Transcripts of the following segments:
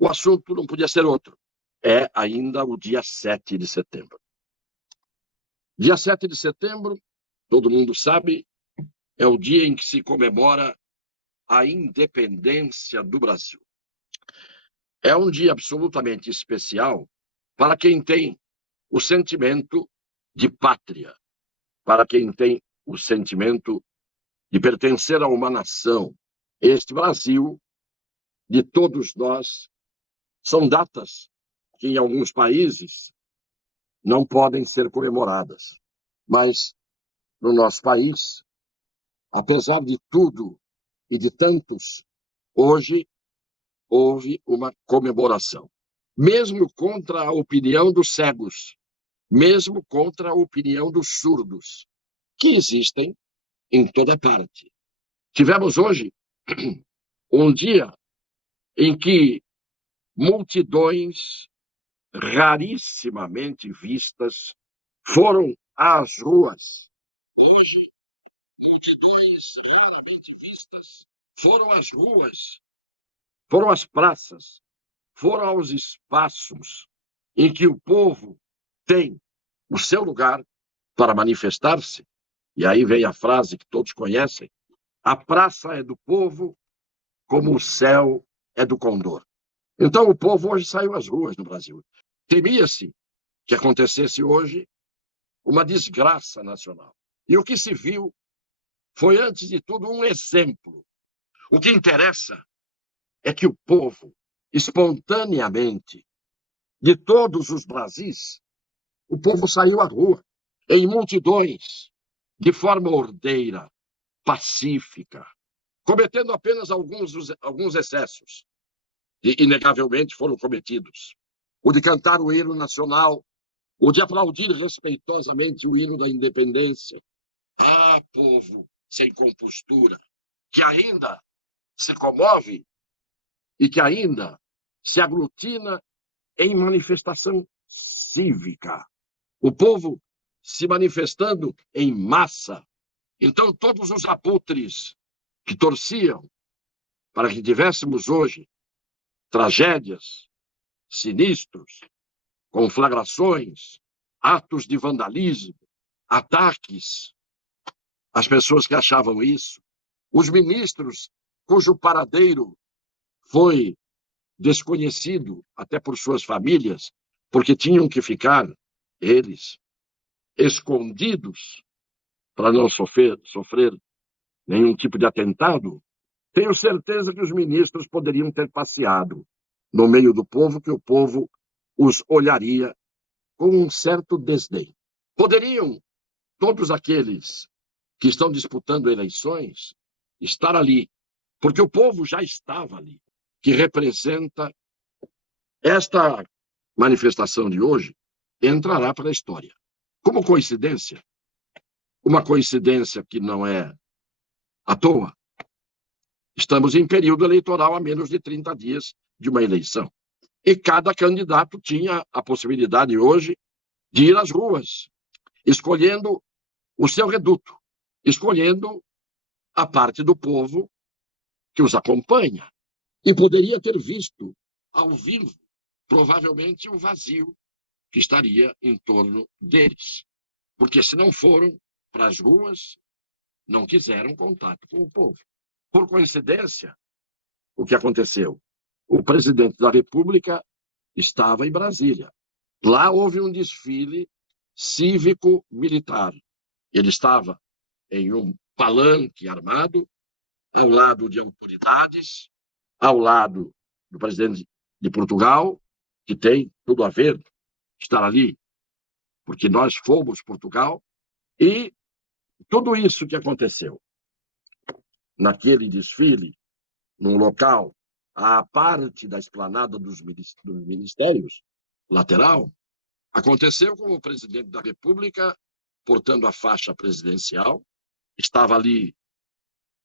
O assunto não podia ser outro. É ainda o dia 7 de setembro. Dia 7 de setembro, todo mundo sabe, é o dia em que se comemora a independência do Brasil. É um dia absolutamente especial para quem tem o sentimento de pátria, para quem tem o sentimento de pertencer a uma nação. Este Brasil, de todos nós, são datas que em alguns países não podem ser comemoradas. Mas no nosso país, apesar de tudo e de tantos, hoje houve uma comemoração. Mesmo contra a opinião dos cegos, mesmo contra a opinião dos surdos, que existem em toda parte. Tivemos hoje um dia em que multidões rarissimamente vistas foram às ruas. Hoje, multidões raramente vistas foram às ruas, foram às praças, foram aos espaços em que o povo tem o seu lugar para manifestar-se. E aí vem a frase que todos conhecem: a praça é do povo como o céu é do condor. Então o povo hoje saiu às ruas no Brasil. Temia-se que acontecesse hoje uma desgraça nacional. E o que se viu foi, antes de tudo, um exemplo. O que interessa é que o povo, espontaneamente, de todos os Brasis, o povo saiu à rua, em multidões, de forma ordeira, pacífica, cometendo apenas alguns excessos, e inegavelmente foram cometidos. O de cantar o hino nacional, o de aplaudir respeitosamente o hino da independência. Ah, povo sem compostura, que ainda se comove e que ainda se aglutina em manifestação cívica. O povo se manifestando em massa. Então, todos os abutres que torciam para que tivéssemos hoje tragédias, sinistros, conflagrações, atos de vandalismo, ataques, as pessoas que achavam isso, os ministros cujo paradeiro foi desconhecido até por suas famílias, porque tinham que ficar, eles, escondidos para não sofrer nenhum tipo de atentado. Tenho certeza que os ministros poderiam ter passeado no meio do povo, que o povo os olharia com um certo desdém. Poderiam todos aqueles que estão disputando eleições estar ali, porque o povo já estava ali, que representa esta manifestação de hoje, entrará para a história. Como coincidência, uma coincidência que não é à toa, estamos em período eleitoral a menos de 30 dias de uma eleição. E cada candidato tinha a possibilidade hoje de ir às ruas, escolhendo o seu reduto, escolhendo a parte do povo que os acompanha. E poderia ter visto, ao vivo, provavelmente um vazio que estaria em torno deles. Porque se não foram para as ruas, não quiseram contato com o povo. Por coincidência, o que aconteceu? O presidente da República estava em Brasília. Lá houve um desfile cívico-militar. Ele estava em um palanque armado, ao lado de autoridades, ao lado do presidente de Portugal, que tem tudo a ver estar ali, porque nós fomos Portugal, e tudo isso que aconteceu naquele desfile, num local à parte da esplanada dos ministérios, lateral, aconteceu com o presidente da República portando a faixa presidencial, estava ali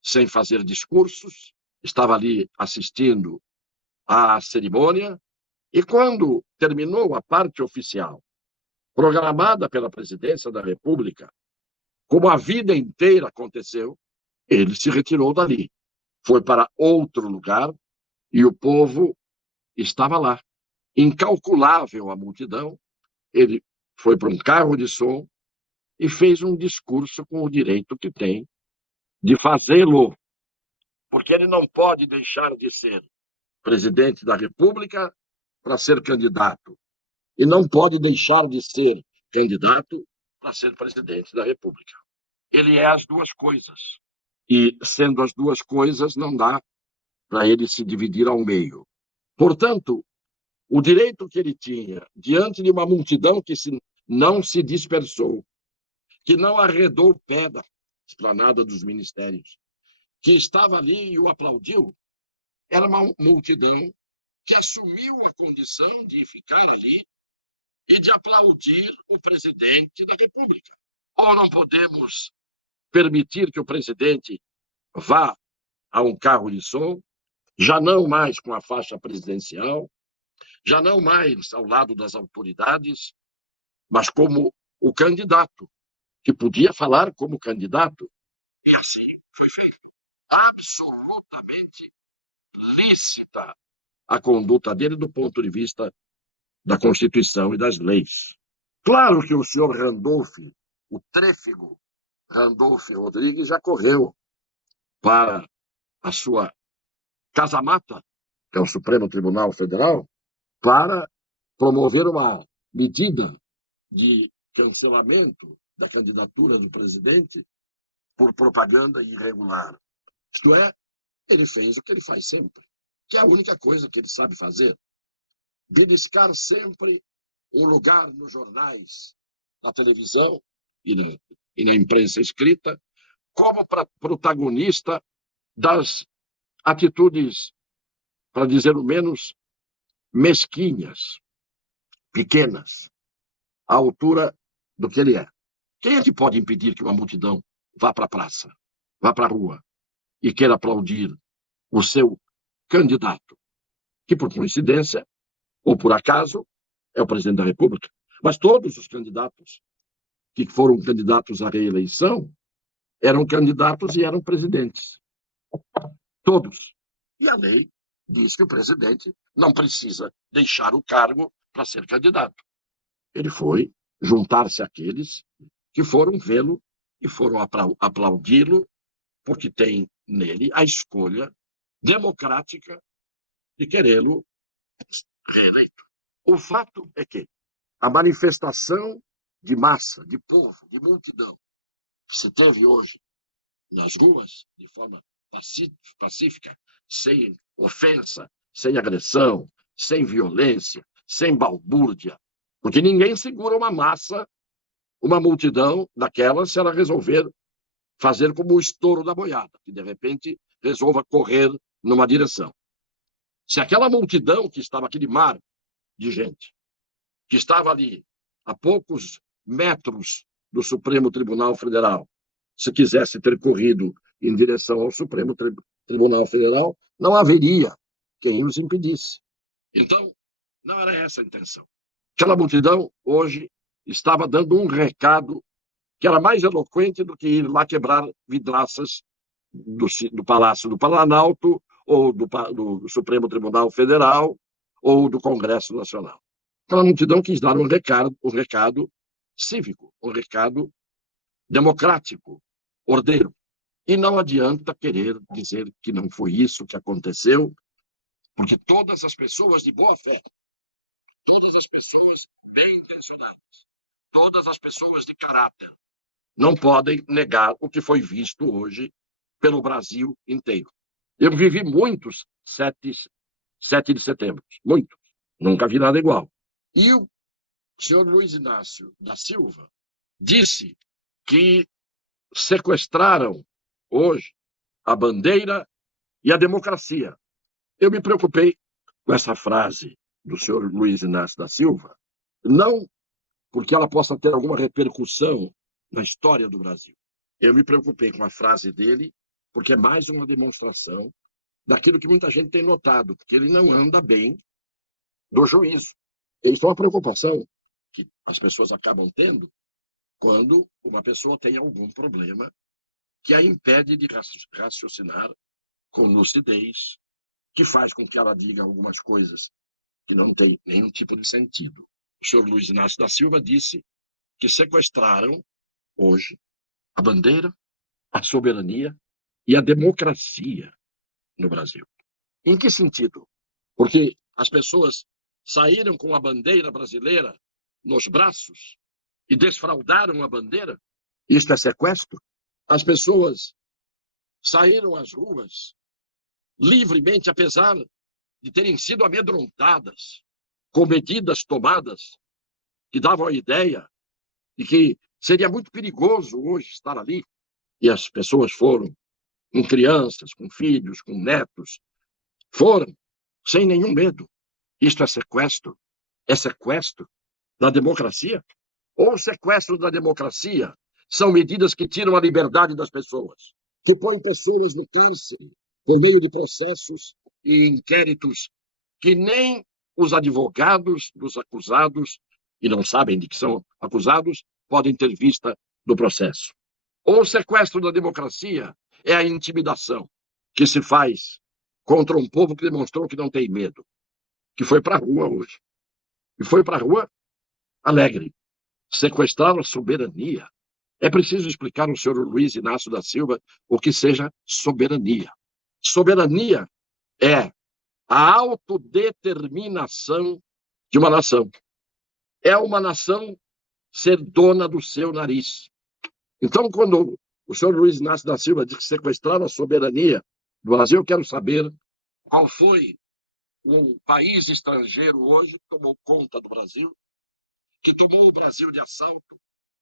sem fazer discursos, estava ali assistindo à cerimônia, e quando terminou a parte oficial, programada pela presidência da República, como a vida inteira aconteceu, ele se retirou dali. Foi para outro lugar e o povo estava lá. Incalculável a multidão, ele foi para um carro de som e fez um discurso com o direito que tem de fazê-lo, porque ele não pode deixar de ser presidente da República para ser candidato, e não pode deixar de ser candidato para ser presidente da República. Ele é as duas coisas. E, sendo as duas coisas, não dá para ele se dividir ao meio. Portanto, o direito que ele tinha, diante de uma multidão que não se dispersou, que não arredou o pé da esplanada dos ministérios, que estava ali e o aplaudiu, era uma multidão que assumiu a condição de ficar ali e de aplaudir o presidente da República. Ou não podemos permitir que o presidente vá a um carro de som, já não mais com a faixa presidencial, já não mais ao lado das autoridades, mas como o candidato, que podia falar como candidato. E assim foi feito. Absolutamente lícita a conduta dele do ponto de vista da Constituição e das leis. Claro que o senhor Randolph, o tréfigo Randolph Rodrigues, já correu para a sua casa-mata, que é o Supremo Tribunal Federal, para promover uma medida de cancelamento da candidatura do presidente por propaganda irregular. Isto é, ele fez o que ele faz sempre, que é a única coisa que ele sabe fazer: beliscar sempre um lugar nos jornais, na televisão e na imprensa escrita, como protagonista das atitudes, para dizer o menos, mesquinhas, pequenas, à altura do que ele é. Quem é que pode impedir que uma multidão vá para a praça, vá para a rua e queira aplaudir o seu candidato, que por coincidência, ou por acaso, é o presidente da República? Mas todos os candidatos que foram candidatos à reeleição eram candidatos e eram presidentes. Todos. E a lei diz que o presidente não precisa deixar o cargo para ser candidato. Ele foi juntar-se àqueles que foram vê-lo e foram aplaudi-lo, porque tem nele a escolha democrática de querê-lo reeleito. O fato é que a manifestação de massa, de povo, de multidão, que se teve hoje nas ruas, de forma pacífica, sem ofensa, sem agressão, sem violência, sem balbúrdia, porque ninguém segura uma massa, uma multidão daquela, se ela resolver fazer como o estouro da boiada, que de repente resolva correr numa direção. Se aquela multidão que estava, aquele mar de gente, que estava ali a poucos metros do Supremo Tribunal Federal, se quisesse ter corrido em direção ao Supremo Tribunal Federal, não haveria quem os impedisse. Então, não era essa a intenção. Aquela multidão, hoje, estava dando um recado que era mais eloquente do que ir lá quebrar vidraças do Palácio do Planalto, ou do Supremo Tribunal Federal, ou do Congresso Nacional. Aquela multidão quis dar um recado cívico, um recado democrático, ordeiro. E não adianta querer dizer que não foi isso que aconteceu, porque todas as pessoas de boa fé, todas as pessoas bem intencionadas, todas as pessoas de caráter, não podem negar o que foi visto hoje pelo Brasil inteiro. Eu vivi muitos 7 de setembro, muitos. Nunca vi nada igual. E o senhor Luiz Inácio da Silva disse que sequestraram hoje a bandeira e a democracia. Eu me preocupei com essa frase do senhor Luiz Inácio da Silva, não porque ela possa ter alguma repercussão na história do Brasil. Eu me preocupei com a frase dele, porque é mais uma demonstração daquilo que muita gente tem notado, que ele não anda bem do juízo. Isso é uma preocupação que as pessoas acabam tendo quando uma pessoa tem algum problema que a impede de raciocinar com lucidez, que faz com que ela diga algumas coisas que não tem nenhum tipo de sentido. O senhor Luiz Inácio da Silva disse que sequestraram hoje a bandeira, a soberania e a democracia no Brasil. Em que sentido? Porque as pessoas saíram com a bandeira brasileira nos braços e desfraldaram a bandeira? Isto é sequestro? As pessoas saíram às ruas livremente, apesar de terem sido amedrontadas com medidas tomadas que davam a ideia de que seria muito perigoso hoje estar ali. E as pessoas foram, com crianças, com filhos, com netos, foram sem nenhum medo. Isto é sequestro? É sequestro da democracia? Ou o sequestro da democracia são medidas que tiram a liberdade das pessoas, que põem pessoas no cárcere por meio de processos e inquéritos que nem os advogados dos acusados, e não sabem de que são acusados, podem ter vista do processo. Ou o sequestro da democracia é a intimidação que se faz contra um povo que demonstrou que não tem medo, que foi para a rua hoje. E foi para a rua alegre. Sequestrar a soberania. É preciso explicar ao senhor Luiz Inácio da Silva o que seja soberania. Soberania é a autodeterminação de uma nação. É uma nação ser dona do seu nariz. Então, quando o senhor Luiz Inácio da Silva diz que sequestraram a soberania do Brasil, eu quero saber qual foi um país estrangeiro hoje que tomou conta do Brasil, que tomou o Brasil de assalto,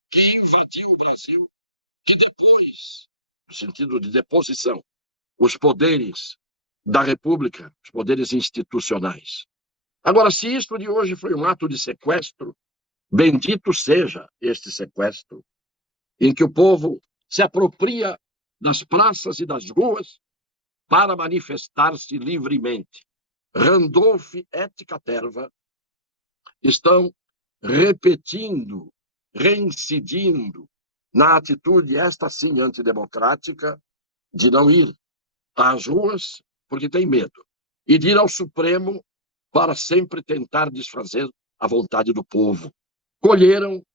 que invadiu o Brasil, que depois, no sentido de deposição, os poderes da República, os poderes institucionais. Agora, se isto de hoje foi um ato de sequestro, bendito seja este sequestro, em que o povo se apropria das praças e das ruas para manifestar-se livremente. Randolph et Caterva estão repetindo, reincidindo na atitude, esta sim, antidemocrática, de não ir às ruas porque tem medo, e de ir ao Supremo para sempre tentar desfazer a vontade do povo. Colheram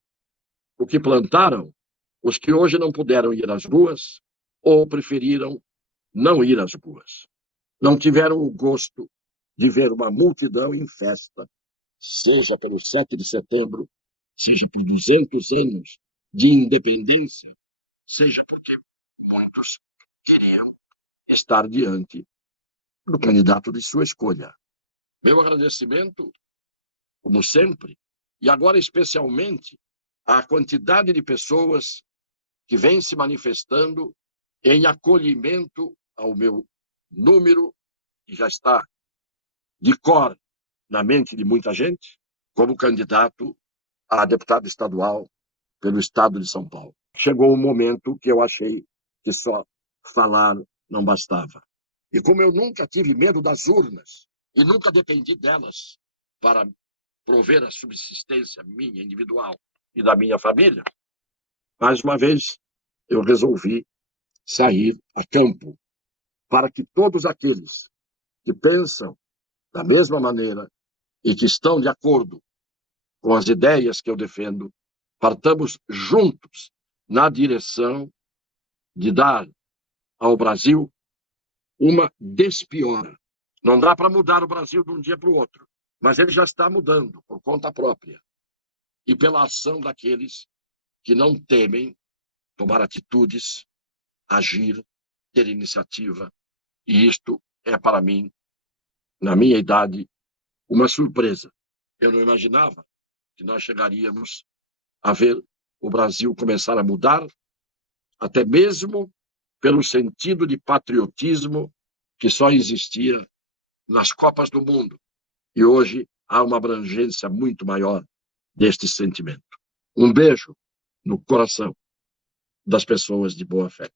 o que plantaram os que hoje não puderam ir às ruas ou preferiram não ir às ruas. Não tiveram o gosto de ver uma multidão em festa, seja pelo 7 de setembro, seja por 200 anos de independência, seja porque muitos queriam estar diante do candidato de sua escolha. Meu agradecimento, como sempre, e agora especialmente à quantidade de pessoas que vem se manifestando em acolhimento ao meu número, que já está de cor na mente de muita gente, como candidato a deputado estadual pelo estado de São Paulo. Chegou um momento que eu achei que só falar não bastava. E como eu nunca tive medo das urnas e nunca dependi delas para prover a subsistência minha individual e da minha família, mais uma vez eu resolvi sair a campo para que todos aqueles que pensam da mesma maneira e que estão de acordo com as ideias que eu defendo, partamos juntos na direção de dar ao Brasil uma despiora. Não dá para mudar o Brasil de um dia para o outro, mas ele já está mudando por conta própria e pela ação daqueles que não temem tomar atitudes, agir, ter iniciativa. E isto é, para mim, na minha idade, uma surpresa. Eu não imaginava que nós chegaríamos a ver o Brasil começar a mudar, até mesmo pelo sentido de patriotismo que só existia nas Copas do Mundo. E hoje há uma abrangência muito maior deste sentimento. Um beijo no coração das pessoas de boa fé.